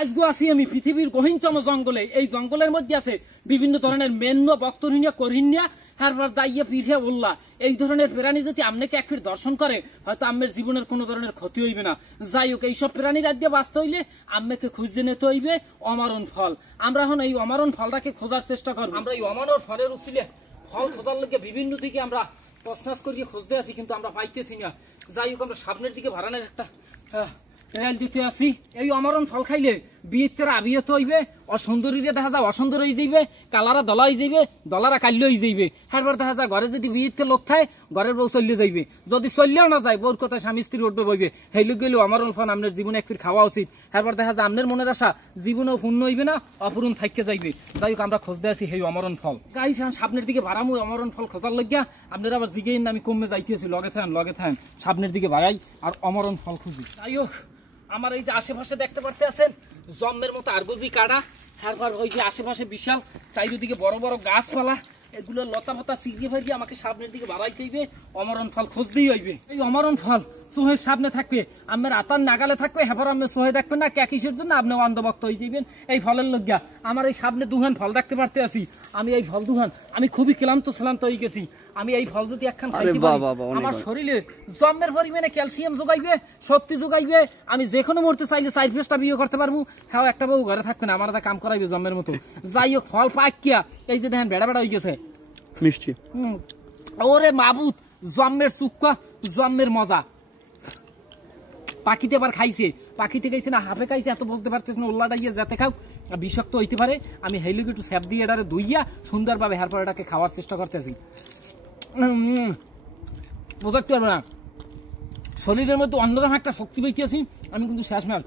আজগো আছি আমি পৃথিবীর গহীনতম জঙ্গলে। এই জঙ্গলের মধ্যে আছে বিভিন্ন ধরনের মেন্য বক্তরিনিয়া করিনিয়া হারবার দাইয়া পিঠে উল্লা। এই ধরনের প্রাণী যদি আপনাকে এক ফির দর্শন করে হয়তো আমার জীবনের কোনো ধরনের ক্ষতি হইবে না। যাই হোক, এইসব প্রাণী রাজ্যে বাঁচতে হইলে আপনাকে খুঁজে নিতে হইবে অমরণ ফল। আমরা এখন এই অমরণ ফলটাকে খোঁজার চেষ্টা করবো। আমরা এই অমরণ ফলের উচিলে ফল খোঁজার লেগে বিভিন্ন দিকে আমরা তছনছ করিয়ে খুঁজতে আছি, কিন্তু আমরা পাইতেছি না। যাই হোক, আমরা সামনের দিকে ভাড়ানোর একটা ট্রায়াল দিতে আসি। এই অমরণ ফল খাইলে বিয়ের আবিয়ত হইবে, অসুন্দরীরে দেখা যায় অসুন্দর হয়ে যাইবে, কালারা দলা হয়ে যাইবে, দলারা কাল্য হয়ে যাইবে। হ্যারবার দেখা যায় ঘরে যদি বিয়েতে লোক থাকে ঘরের বউ চললে যাইবে, যদি চললেও না যায় বউর কথা স্বামী স্ত্রী উঠবে বইবে। সেই লোক গেলেও অমরণ ফল আপনার জীবনে একটু খাওয়া উচিত। হ্যারবার দেখা যায় আপনার মনের আশা জীবনেও পূর্ণ হইবে না, অপূরণ থাকতে যাইবে। যাই হোক, আমরা খুঁজতে আছি সেই অমরণ ফল। গাইস, সামনের দিকে বাড়ামু অমরণ ফল খোঁজার লাগিয়া। আপনারা আবার জিগেই আমি কমে যাইতেছি, লগে থাকেন সামনের দিকে বাড়াই আর অমরণ ফল খুঁজি। যাই হোক, আমার এই যে আশেপাশে দেখতে পারতে আছেন জন্মের মতো আরগজি কাটা, হারবার ওই যে আশেপাশে বিশাল চারিদিকে বড় বড় গাছপালা, এগুলো লতা পাতা চিরিয়ে ফেরিয়ে আমাকে সামনের দিকে বাড়াইতে হইবে, অমরণ ফল খুঁজতেই হইবে। এই অমরণ ফল সোহের সামনে থাকবে, আমার আতার নাগালে থাকবে, হেবার আপনি সোহে দেখবেন না কিসের জন্য আপনি অন্ধভক্ত হয়ে যাইবেন এই ফলের লজ্ঞা। আমার এই সামনে দুহান ফল দেখতে পারতে আছি, আমি এই ফল দুহান আমি খুবই ক্লান্ত হয়ে গেছি। আমি এই ফল যদি একখান খাইতে পারি আমার শরীরে জন্মের পরিমাণে ক্যালসিয়াম যোগাইবে, শক্তি যোগাইবে। আমি যে কোনো মুহূর্তে চাইলে 4-5টা বিয়ে করতে পারবো। হ্যাঁ, একটা বউ ঘরে থাকবে না, আমার কাম করাইবে জন্মের মতো। যাই হোক, ফল পাকিয়া এই যে দেখেন বেড়া হয়ে গেছে মিষ্টি। ওরে মাবুত, জন্মের সুক্কা, জন্মের মজা। পাখিতে আবার খাইছে, পাখিতে খাইছে না হাফে খাইছে এত বুঝতে পারতেছে না। উল্লাটা গিয়ে যাতে খাও বিষাক্ত হইতে পারে। আমি হেলিকে একটু স্যাপ দিয়ে এটারে ধুইয়া সুন্দরভাবে হেরপর এটাকে খাওয়ার চেষ্টা করতেছি। বোঝাতে পারবো না, শরীরের মধ্যে অন্যরকম একটা শক্তি পাইতেছি আমি। কিন্তু শেষ মাস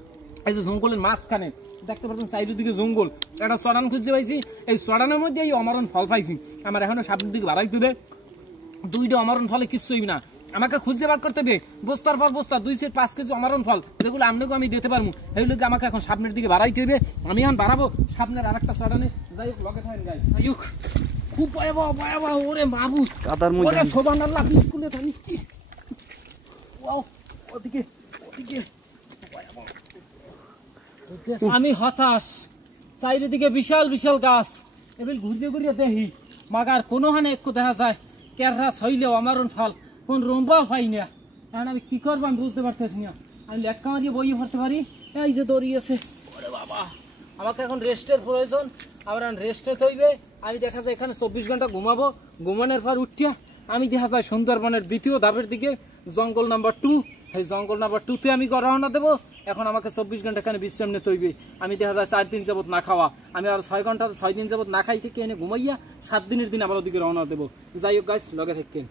এই যে জঙ্গলের মাঝখানে দেখতে পাচ্ছেন চারিদিকে জঙ্গল, একটা চড়ান খুঁজতে পাইছি। এই চড়ানোর মধ্যে এই অমরণ ফল পাইছি। আমার এখনো সামনের দিকে বাড়াইতে হবে। 2টা অমরণ ফলে কিচ্ছুই না, আমাকে খুঁজে বার করতে হবে বস্তার পর বস্তা 2-5 কেজি অমরণ ফল, যেগুলো আপনাকেও আমি দিতে পারবো। এই লোক আমাকে এখন সামনের দিকে বাড়াইতে হবে। আমি এখন বাড়াবো সামনের আর একটা চড়ানে। যাই হোক, লগে থাকেন গাইস। যাই হোক, খুব ভয়াবহ ভয়াবহ। ওরে বাবু, ওরে সোবান আল্লাহ, স্কুলে জানি কি ওদিকে ওদিকে আমি হতাশ। চারিদিকে বিশাল বিশাল গাছ, এবার ঘুরিয়ে ঘুরিয়ে দেখি মাগার কোনোখানে একটু দেখা যায় কেরাস হইলেও অমরণ ফল কোন রম্বাও পাই না। এখন আমি কি করবো আমি বুঝতে পারতেছি না। আমি লেখা মারিয়ে বইয়ে ভরতে পারি। এই যে দৌড়িয়েছে, ওরে বাবা, আমাকে এখন রেস্টের প্রয়োজন। আমার রেস্টে হইবে। আমি দেখা যায় এখানে 24 ঘন্টা ঘুমাবো। ঘুমানোর পর উঠিয়া আমি দেখা যায় সুন্দরবনের 2য় ধাপের দিকে, জঙ্গল নাম্বার 2। এই জঙ্গল নাম্বার 2তে আমি রওনা দেবো। এখন আমাকে 24 ঘন্টা এখানে বিশ্রাম নিতে হইবে। আমি দেখা যায় 4 দিন যাবত না খাওয়া, আমি আর 6 দিন যাবত না খাই থেকে এনে ঘুমাইয়া 7 দিনের দিন আবার ওদিকে রওনা দেবো। যাই হোক গাইস, লগে থাকেন।